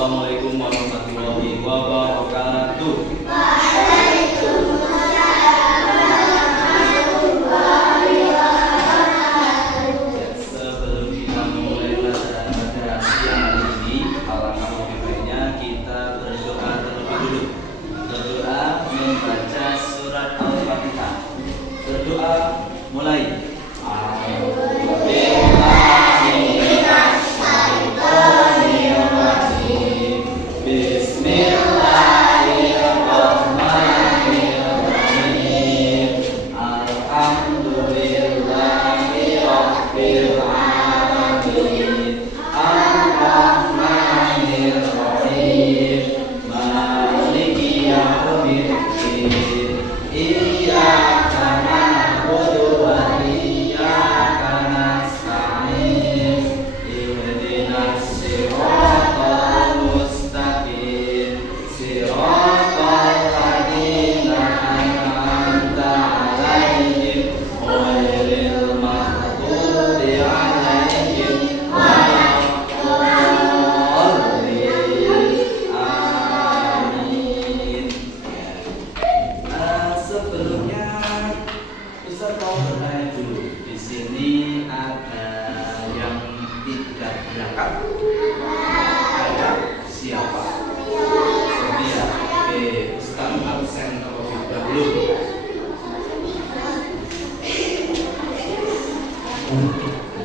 Assalamualaikum warahmatullahi wabarakatuh. Sebelum kita memulai pelajaran pada siang hari ini, alangkah lebih baiknya kita berdoa terlebih dulu. Berdoa membaca surat Al-Fatihah. Berdoa mulai.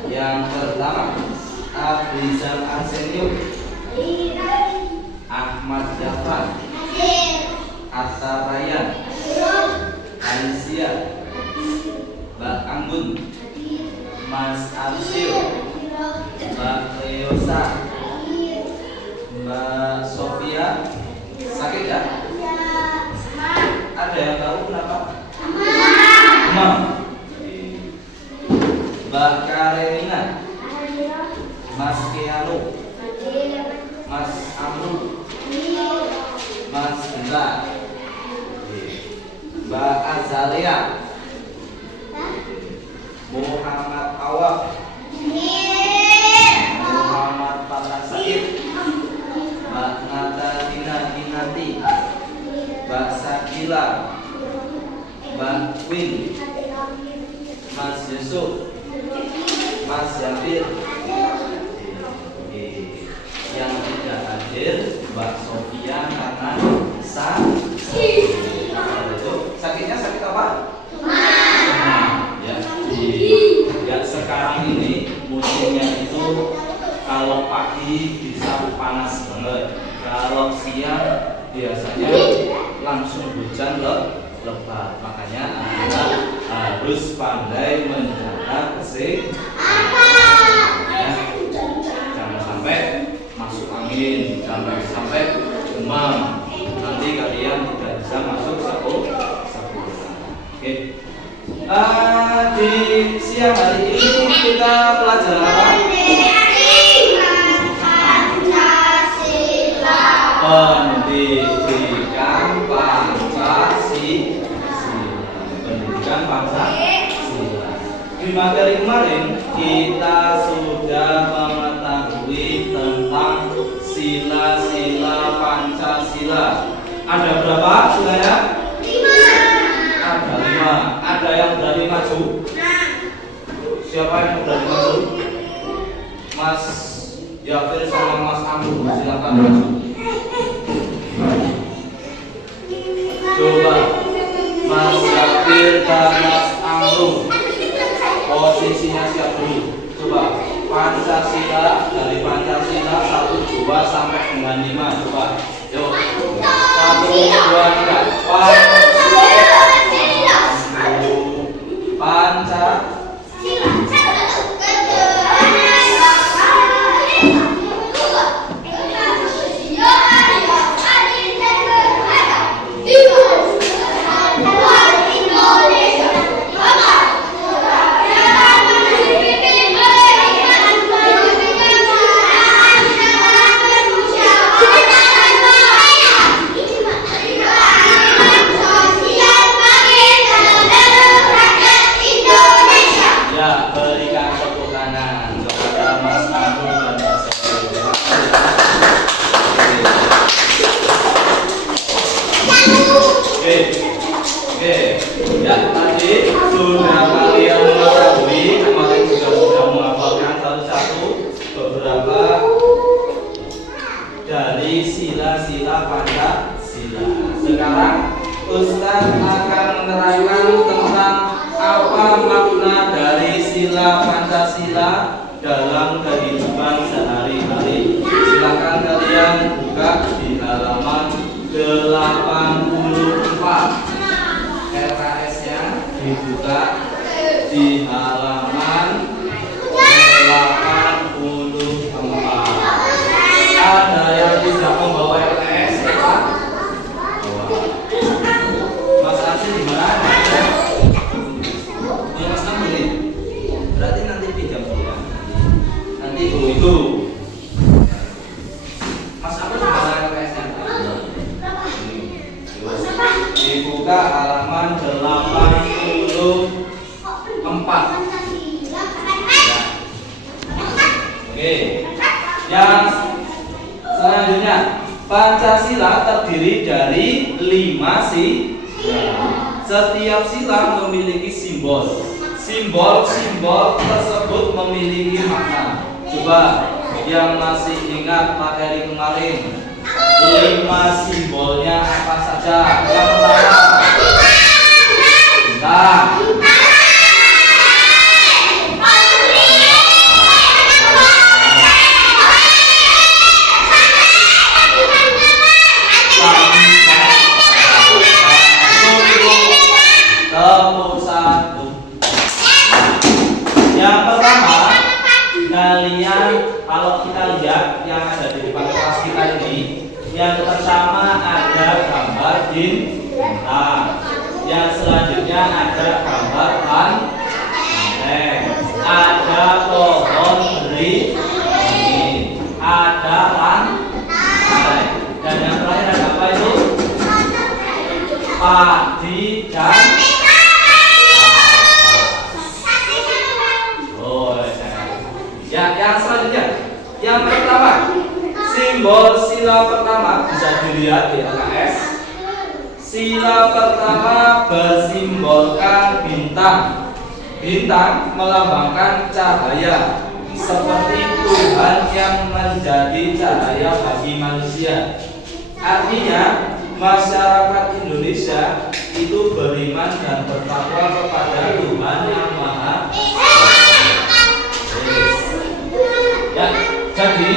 Yang pertama, Abrizal Arsenio, Ahmad Jafar, Atta Ryan, Alicia, Mbak Anggun, Mas Arsil, Mbak Leosa, Mbak Sofia. Sakit ya? Ada yang tahu kenapa? Demam. Mbak Karenina, Mas Keanu, Mas Amru, Mas Genta, Mbak Azalia, Muhammad Awab, Muhammad Fatah Said, Mbak Natalina Dinanti, Mbak Sakila, Mbak Queen, Mas Yusuf, Mas Jafir. Yang tidak hadir Mbak Sofia karena sakit. Sakitnya sakit apa? Ya, sekarang ini musimnya itu kalau pagi bisa panas banget, kalau siang biasanya langsung hujan lebat. Makanya Anda harus pandai menjaga kesehatan. Ya. Jangan sampai masuk angin, jangan sampai demam. Nanti kalian tidak bisa masuk sekolah. Oke. Di siang hari ini kita belajar apa? Pendidikan Pancasila. Pendidikan Pancasila. Di materi kemarin kita sudah mengetahui tentang sila-sila Pancasila. Ada berapa silanya? 5. Ada 5. Ada yang berani maju? Siapa yang berani maju? Mas Jafir sama Mas Amru, silakan maju. Coba Mas Jafir dan Mas Amru posisinya siap dulu. Coba Pancasila, dari Pancasila 1, 2 sampai dengan 5. Coba yuk 1, 2, 3. Pancasila. dari sila-sila Pancasila. Sekarang Ustaz akan menerangkan tentang apa makna dari sila Pancasila dalam kehidupan sehari-hari. Silakan kalian buka di halaman 84. RKS-nya dibuka di halaman 84. Ada yang tidak membawa RKS ya Pak? Mas Arsi di mana? Ya Mas Namuri. Berarti nanti pinjam ya. Nanti itu. Mas apa di mana RKS-nya? Dibuka halaman 84. Oke. Yang selanjutnya, Pancasila terdiri dari 5 sila. Setiap sila memiliki simbol. Simbol-simbol tersebut memiliki makna. Coba yang masih ingat materi kemarin, 5 simbolnya apa saja? Yang pertama, bintang. Yang pertama, kalian kalau kita lihat yang ada di depan kelas kita ini, yang pertama ada gambar bintang, yang selanjutnya ada gambar banteng, ada pohon beringin, ada lantai, dan yang terakhir ada apa itu? Padi dan yang selanjutnya, yang pertama, simbol sila pertama bisa dilihat di LKS. Sila pertama bersimbolkan bintang. Bintang melambangkan cahaya, seperti Tuhan yang menjadi cahaya bagi manusia. Artinya, masyarakat Indonesia itu beriman dan bertakwa kepada Tuhan yang Maha Esa. Ya, jadi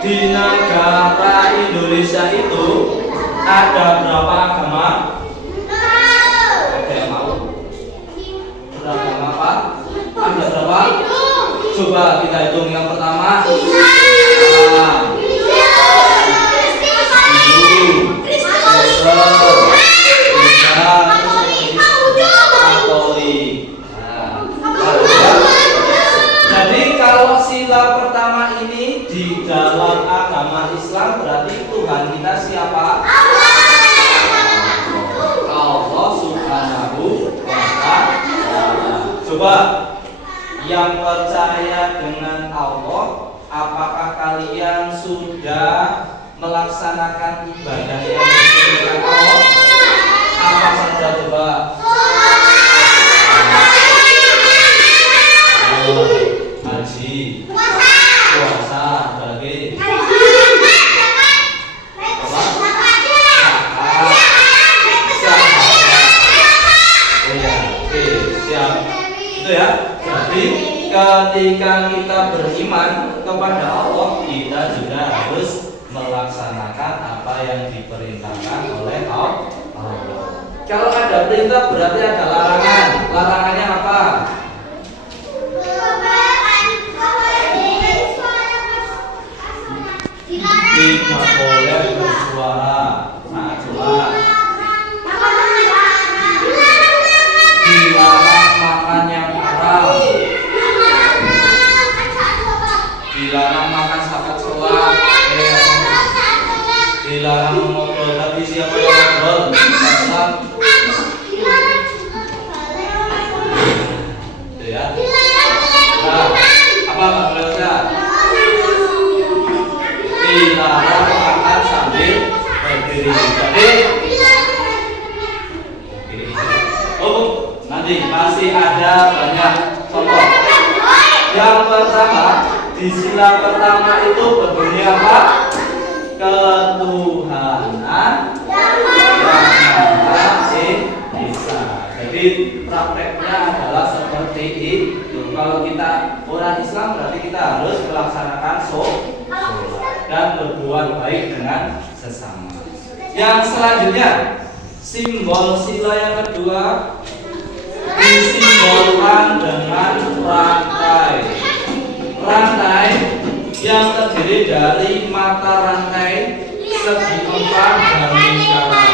di negara Indonesia itu ada berapa agama? Ada yang mau? Beragama apa? Ada berapa? Coba kita hitung. Yang pertama, Islam, Hindu, Katolik. Jadi kalau sila pertama ini di dalam agama Islam berarti Tuhan kita siapa? Allah Subhanahu wa Ta'ala. Coba yang percaya dengan Allah, apakah kalian sudah melaksanakan ibadah yang diinginkan Allah? Apa saja coba? Haji, puasa, bagi, siap. Itu ya. Jadi ketika kita beriman kepada Allah, kita juga harus melaksanakan apa yang diperintahkan oleh Allah. Kalau ada perintah berarti ada larangan. Larangannya apa? Tidak boleh bersuara saat sholat. Dilarang makan yang haram. Dilarang makan saat sholat. Dilarang mengobrol. Tapi siapa yang ngobrol? Ya. Nah, apa Pak Belajar? Dilarang makan sambil berdiri. Jadi, nanti masih ada banyak contoh. Yang pertama, di sila pertama itu berbunyi apa? harus melaksanakan sholat dan berbuat baik dengan sesama. Yang selanjutnya, simbol sila yang kedua disimbolkan dengan rantai. Rantai yang terdiri dari mata rantai, segi empat, dan lingkaran.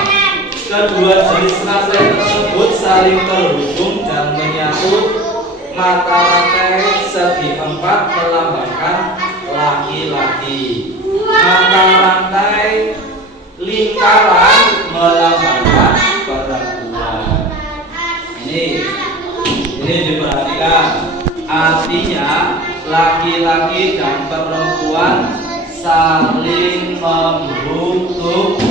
Kedua jenis rantai tersebut saling terhubung dan menyatu. Mata rantai segi empat melambangkan laki-laki. Mata rantai lingkaran melambangkan perempuan. Ini diperhatikan. Artinya laki-laki dan perempuan saling membutuhkan.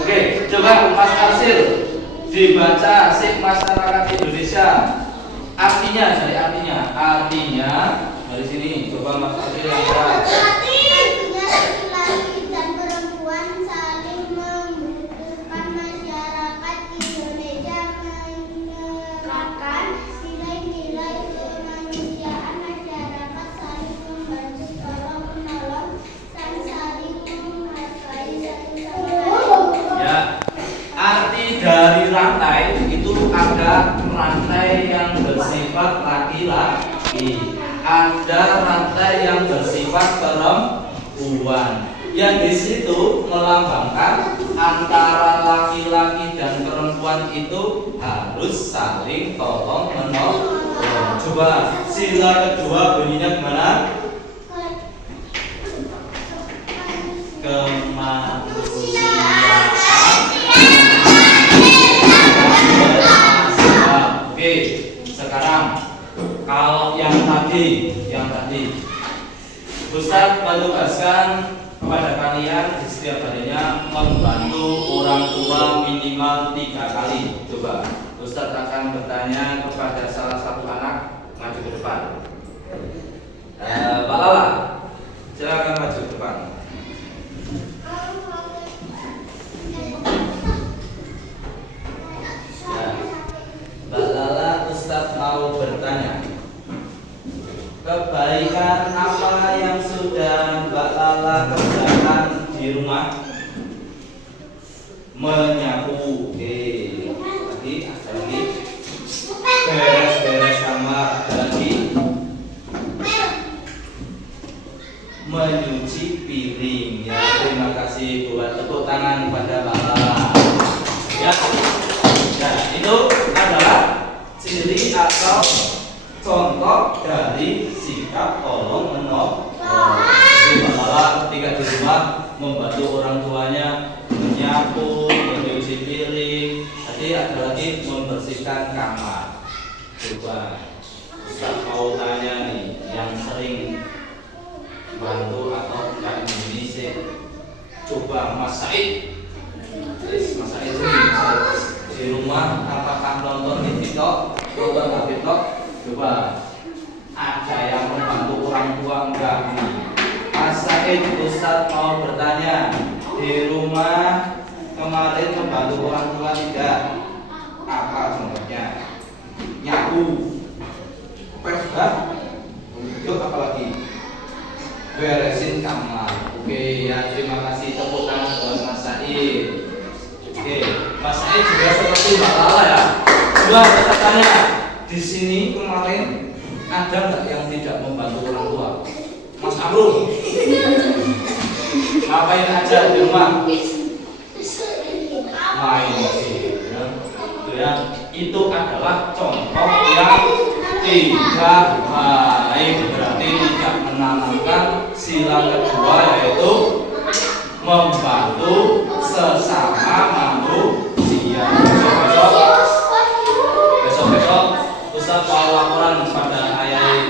Oke, coba Mas Arsil dibaca Sik Masyarakat Indonesia. Artinya dari sini. Coba Mas Arsil yang berat. Laki-laki dan perempuan saling membutuhkan. Masyarakat Indonesia menerapkan nilai-nilai kemanusiaan. Masyarakat saling membantu, tolong menolong, dan saling menghargai satu sama lain. Ya, arti dari rantai itu ada rantai yang bersifat laki-laki, ada rantai yang bersifat perempuan. Yang di situ melambangkan antara laki-laki dan perempuan itu harus saling tolong menolong. Coba sila kedua bunyinya gimana? Kemanusiaan. Oke, sekarang kalau yang tadi Ustaz menugaskan kepada kalian di setiap harinya membantu orang tua minimal 3 kali. Coba Ustaz akan bertanya kepada salah satu anak, maju ke depan. Mbak Lala, silakan maju ke depan. Mbak Lala, Ustaz mau bertanya, kebaikan apa yang sudah Mbak Lala kerjakan di rumah? Menyapu, tadi ada lagi, beres-beres kamar, ada lagi, menyuci piring. Ya, terima kasih, buat tepuk tangan kepada Mbak Lala. Ya. Nah, itu adalah ciri atau contoh dari sikap tolong menolong. Mbak Lala ketika di rumah membantu orang tuanya menyapu, menyuci piring. Tadi ada lagi membersihkan kamar. Coba Ustaz mau tanya nih, yang sering bantu atau enggak ini sih? Coba Mas Said. Mas Said di rumah apakah nonton di TikTok, nonton di TikTok? Coba ada yang membantu orang tua enggak nih? Mas Said, Ustaz mau bertanya, di rumah kemarin membantu orang tua tidak? Apa contohnya? Nyapu, persbak, untuk apa lagi? Beresin kamar. Oke, ya terima kasih, tepuk tangan buat Mas Said. Oke, Mas Said juga seperti Mbak Lala ya. Coba saya tanya, di sini kemarin ada nggak yang tidak membantu orang tua? Mas Amrul, ngapain aja di rumah? Main sih, ya. Itu adalah contoh yang tidak baik, berarti tidak menanamkan sila kedua, yaitu membantu sesama manusia. Besok Ustaz mau laporan kepada ayah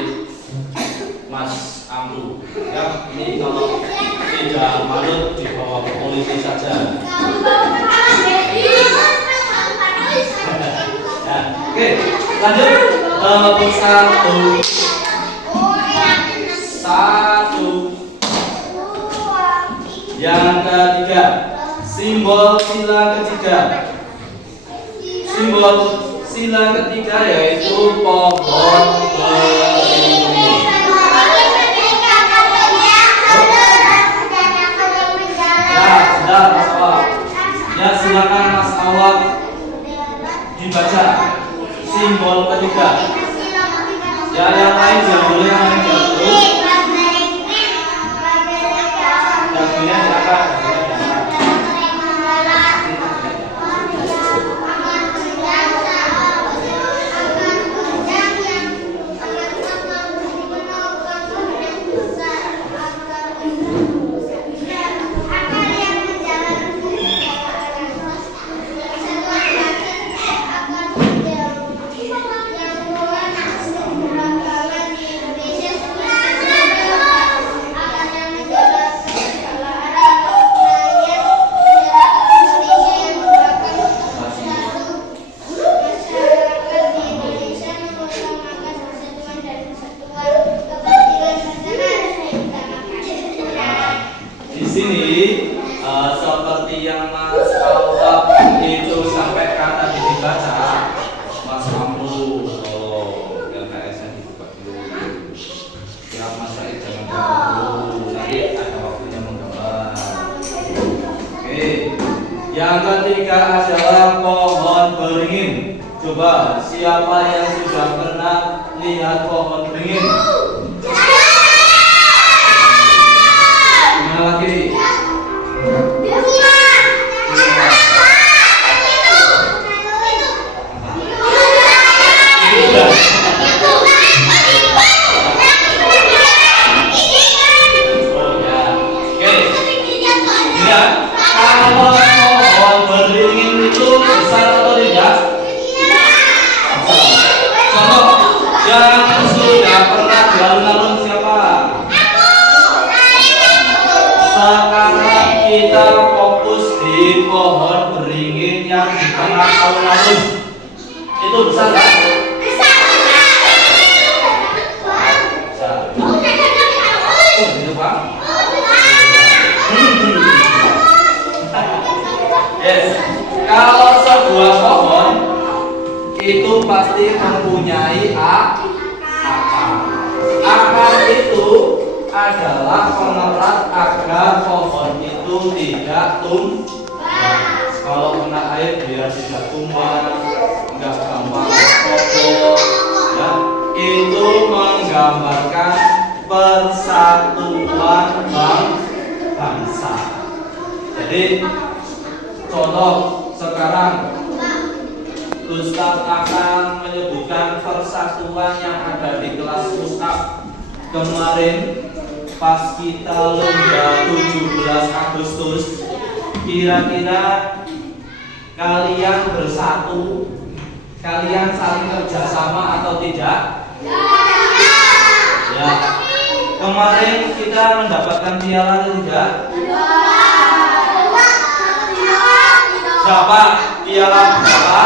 Mas Amru. Ya, ini kalau tidak malu dibawa ke polisi saja. Ya, oke, lanjut. Satu. Yang ketiga, simbol sila ketiga. Simbol Sila ketiga yaitu pohon beringin. Ya, sudah Mas Awal. Ya, silakan Mas Awal dibaca simbol ketiga. Ya, yang lain jangan boleh main terus. Jadinya silakan. Seperti yang Mas Awal itu sampai kata dibaca, Mas Amru, LKS-nya dibuka dulu. Ya Mas Said jangan dulu, nanti ada waktunya menggambar. Oke, yang ketiga adalah pohon beringin. Coba siapa yang sudah pernah lihat pohon beringin? Mana lagi? Kalau pohon beringin itu besar atau tidak? Contoh yang sudah pernah di alun-alun siapa? Sekarang kita fokus di pohon beringin yang di tengah alun-alun. Itu besar kan? Besar. Oh, gitu Pak? Yes. Kalau sebuah pohon itu pasti mempunyai akar. Akar itu adalah pemerat agar pohon itu tidak tumbang. Kalau kena air biar tidak tumbang, nggak gampang kokoh. Ya, itu menggambarkan persatuan bangsa. Jadi contoh sekarang Ustaz akan menyebutkan persatuan yang ada di kelas Ustaz kemarin pas kita lomba 17 Agustus. Kira-kira kalian bersatu, kalian saling kerjasama atau tidak? Ya. Kemarin kita mendapatkan piala atau tidak? Siapa? Piala berapa?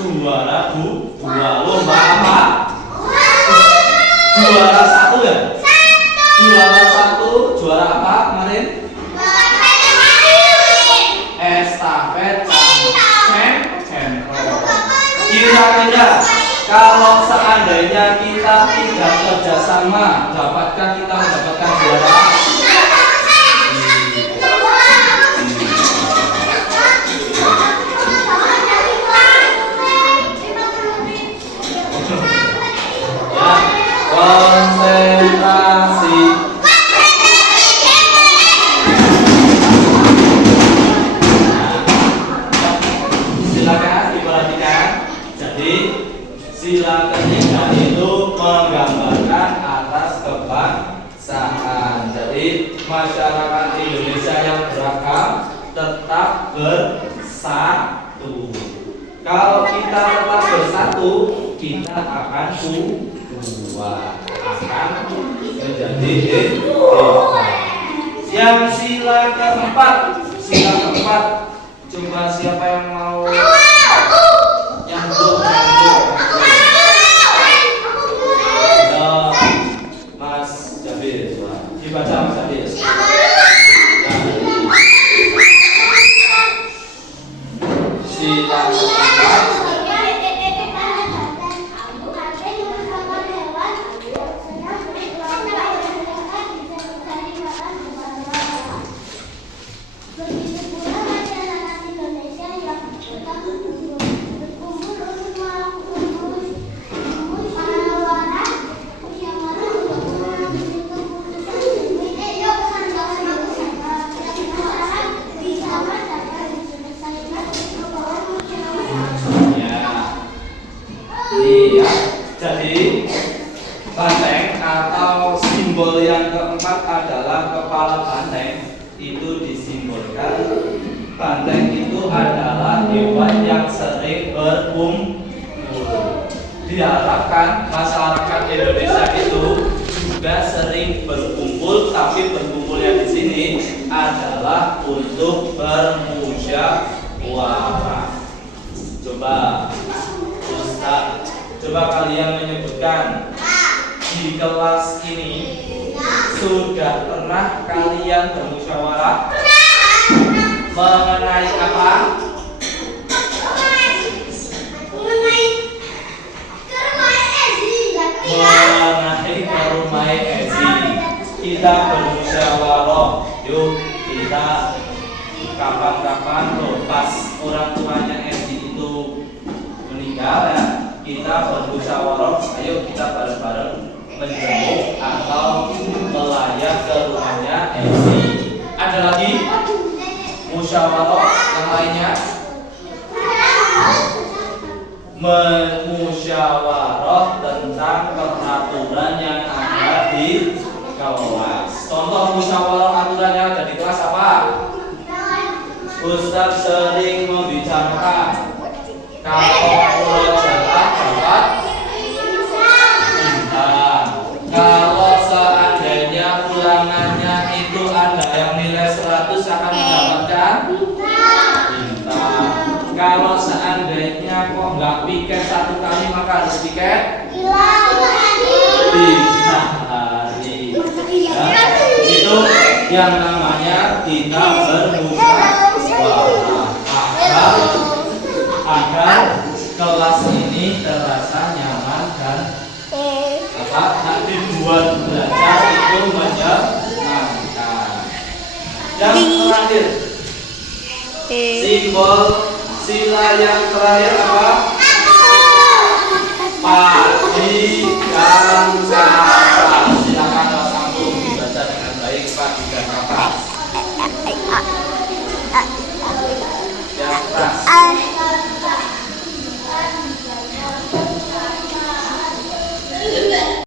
Juara dua. Lomba apa? Juara satu ya? Juara satu. Juara apa kemarin? Estafet champion. Kira-kira kalau seandainya kita tidak kerjasama, dapatkah kita mendapatkan juara? Konsentrasi. Silakan diperhatikan. Jadi sila ketiga itu menggambarkan atas kebangsaan. Jadi masyarakat Indonesia yang beragam tetap bersatu. Kalau kita tetap bersatu, kita akan kuat, akan menjadi hebat. Yang sila keempat, coba siapa yang mau nyambung? Mas Jabir, dibaca Mas Jabir. Jadi banteng atau simbol yang keempat adalah kepala banteng. Itu disimbolkan banteng itu adalah hewan yang sering berkumpul. Diharapkan masyarakat Indonesia itu juga sering berkumpul, tapi berkumpulnya di sini adalah untuk bermusyawarah. Coba Ustaz, coba kalian menyebutkan di kelas ini sudah pernah kalian bermusyawarah mengenai apa? Mengenai Kerumai Ezi. Kita bermusyawarah. Yuk kita kapan-kapan loh pas orang tuanya Ezi itu meninggal ya, kita bermusyawarah. Ayo kita bareng-bareng menjenguk atau melayat ke rumahnya Ezi. Ada lagi musyawarah yang lainnya? Musyawarah tentang peraturan yang ada di kelas. Contoh musyawarah aturannya ada di kelas apa? Ustaz sering membicarakan kalau pulau jalan dapat bintang. Kalau seandainya ulangannya itu ada yang nilai 100 akan mendapatkan bintang. Kalau seandainya kok nggak piket 1 kali maka harus piket 3 hari. Ya, itu yang namanya kita bermusyawarah agar kelas ini terasa nyaman dan nanti buat belajar itu menyenangkan. Yang terakhir, simbol sila yang terakhir apa? Padi dan